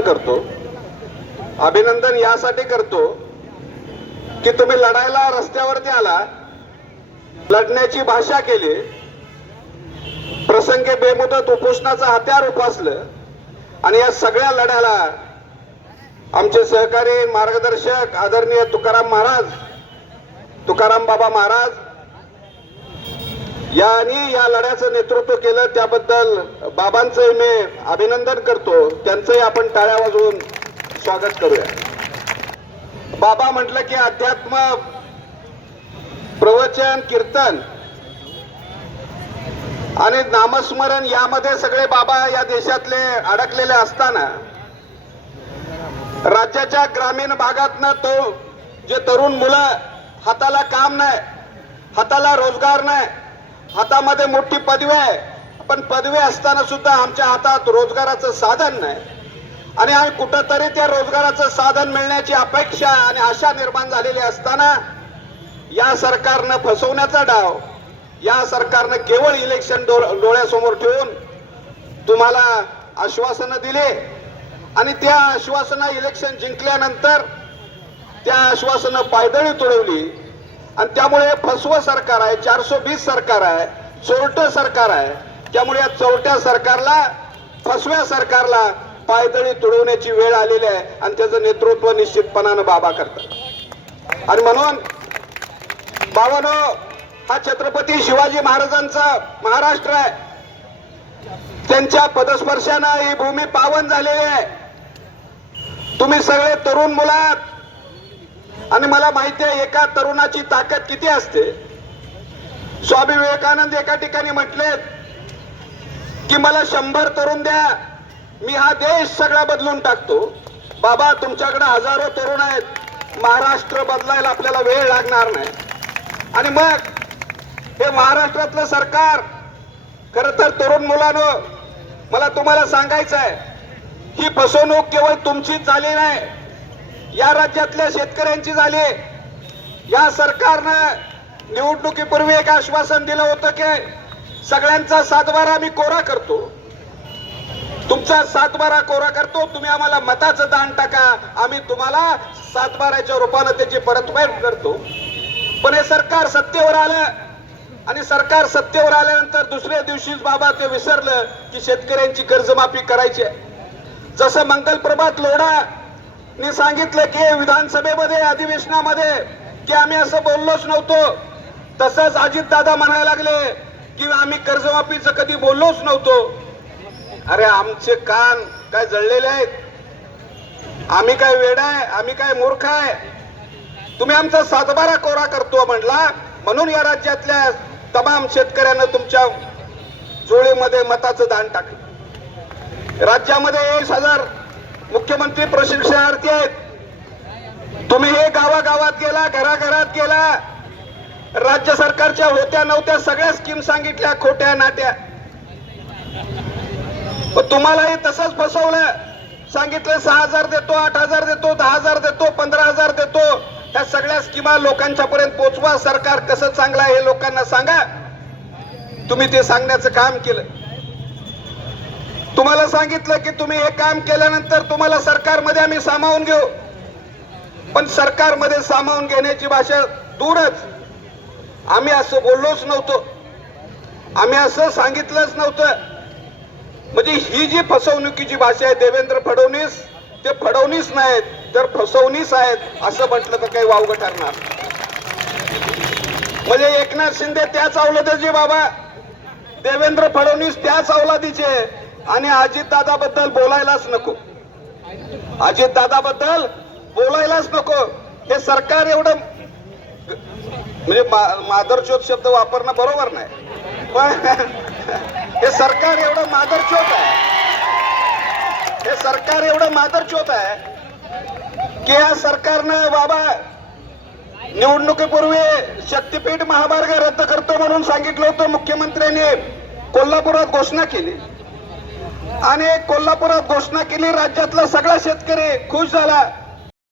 अभिनंदन करतो. अभिनंदन यासाठी करतो की तुम्ही लढायला रस्त्यावरती आला लढण्याची भाषा केली प्रसंगी बेमुदत उपोषणाचं हत्यार उपासलं आणि या सगळ्या लढ्याला आमचे सहकारी मार्गदर्शक आदरणीय तुकाराम महाराज तुकाराम बाबा महाराज यांनी या लढ्याचं नेतृत्व केलं. त्याबद्दल बाबांचंही मी अभिनंदन करतो. त्यांचंही आपण टाळ्या वाजवून स्वागत करूया. बाबा म्हटलं की अध्यात्म प्रवचन कीर्तन आणि नामस्मरण यामध्ये सगळे बाबा या देशातले अडकलेले असताना राज्याच्या ग्रामीण भागातनं तो जे तरुण मुलं हाताला काम नाही हाताला रोजगार नाही हातामध्ये मोठी पदवी आहे. पण पदवी असताना सुद्धा आमच्या हातात रोजगाराचं साधन नाही. आणि आम्ही कुठंतरी त्या रोजगाराचं साधन मिळण्याची अपेक्षा आणि आशा निर्माण झालेली असताना या सरकारनं फसवण्याचा डाव या सरकारनं केवळ इलेक्शन डोळ्यासमोर ठेवून तुम्हाला आश्वासनं दिले. आणि त्या आश्वासनं इलेक्शन जिंकल्यानंतर त्या आश्वासनं पायदळी तुडवली. आणि त्यामुळे फसव सरकार आहे चारशे बीस सरकार आहे चोरट सरकार आहे. त्यामुळे या चोरट्या सरकारला फसव्या सरकारला पायदळी तुडवण्याची वेळ आलेली आहे आणि त्याचं नेतृत्व निश्चितपणानं बाबा करतात. आणि म्हणून बाबानो हा छत्रपती शिवाजी महाराजांचा महाराष्ट्र आहे. त्यांच्या पदस्पर्शानं ही भूमी पावन झालेली आहे. तुम्ही सगळे तरुण मुलात आणि मला माहिती आहे एका तरुणाची ताकद किती असते? स्वामी विवेकानंद एका ठिकाणी म्हटलेत की मला शंभर तरुण द्या मी हा देश सगळा बदलून टाकतो. बाबा तुमच्याकडे हजारो तरुण आहेत. महाराष्ट्र बदलायला आपल्याला वेळ लागणार नाही. आणि मग हे महाराष्ट्रातलं सरकार खर तर तरुण मुलानं मला तुम्हाला सांगायचं आहे ही फसवणूक केवळ तुमचीच झाली नाही. या राज्यातल्या शेतकऱ्यांची झाली. या सरकारनं निवडणुकीपूर्वी एक आश्वासन दिलं होतं की सगळ्यांचा सातबारा मी कोरा करतो. तुमचा सातबारा कोरा करतो तुम्ही आम्हाला मताचं दान टाका आम्ही तुम्हाला सातबाराच्या रूपानं त्याची परतफेड करतो. पण हे सरकार सत्तेवर आलं आणि सरकार सत्तेवर आल्यानंतर दुसऱ्या दिवशीच बाबा ते विसरलं की शेतकऱ्यांची कर्जमाफी करायची आहे. जसं मंगल प्रभात लोढा मी सांगितलं की विधानसभेमध्ये अधिवेशनामध्ये की आम्ही असं बोललोच नव्हतो. तसंच अजित दादा म्हणायला लागले की आम्ही कर्जमाफीचं कधी बोललोच नव्हतो. अरे आमचे कान काय जळलेले आहेत. आम्ही काय वेड आहे आम्ही काय मूर्ख आहे. तुम्ही आमचा सातबारा कोरा करतो म्हणला म्हणून या राज्यातल्या तमाम शेतकऱ्यांना तुमच्या जोळीमध्ये मताचं दान टाकलं. राज्यामध्ये एक हजार मुख्यमंत्री प्रशिक्षणार्थी आहेत. तुम्ही हे गावागावात गेला घराघरात गेला राज्य सरकारच्या होत्या नव्हत्या सगळ्या स्कीम सांगितल्या खोट्या नाट्या. तुम्हालाही तसंच फसवलं. सांगितलं सहा हजार देतो आठ हजार देतो दहा हजार देतो पंधरा हजार देतो. त्या सगळ्या स्कीमा लोकांच्या पर्यंत पोहोचवा सरकार कसं चांगलं आहे हे लोकांना सांगा. तुम्ही ते सांगण्याचं काम केलं. तुम्हाला सांगितलं की तुम्ही हे काम केल्यानंतर तुम्हाला सरकारमध्ये आम्ही सामावून घेऊ. पण सरकारमध्ये सामावून घेण्याची भाषा दूरच. आम्ही असं बोललोच नव्हतो. आम्ही असं सांगितलंच नव्हतं. म्हणजे ही जी फसवणुकीची भाषा आहे देवेंद्र फडणवीस ते फडवणीस नाहीत तर फसवणीस आहेत असं म्हटलं तर काही वावगं ठरणार. म्हणजे एकनाथ शिंदे त्याच अवलादीचे बाबा. देवेंद्र फडणवीस त्याच अवलादीचे आणि अजित बद्दल बोलायलाच नको. अजित दादाबद्दल बोलायलाच नको. हे सरकार एवढं म्हणजे मा- शब्द वापरणं बरोबर नाही. पण हे सरकार एवढं मादरचोत आहे. हे सरकार एवढं मादरचोत आहे की या सरकारनं बाबा निवडणुकीपूर्वी शक्तीपीठ महामार्ग रद्द करतो म्हणून सांगितलं होतं मुख्यमंत्र्यांनी. कोल्हापुरात घोषणा केली. आणि कोल्हापुरात घोषणा केली राज्यातला सगळा शेतकरी खुश झाला.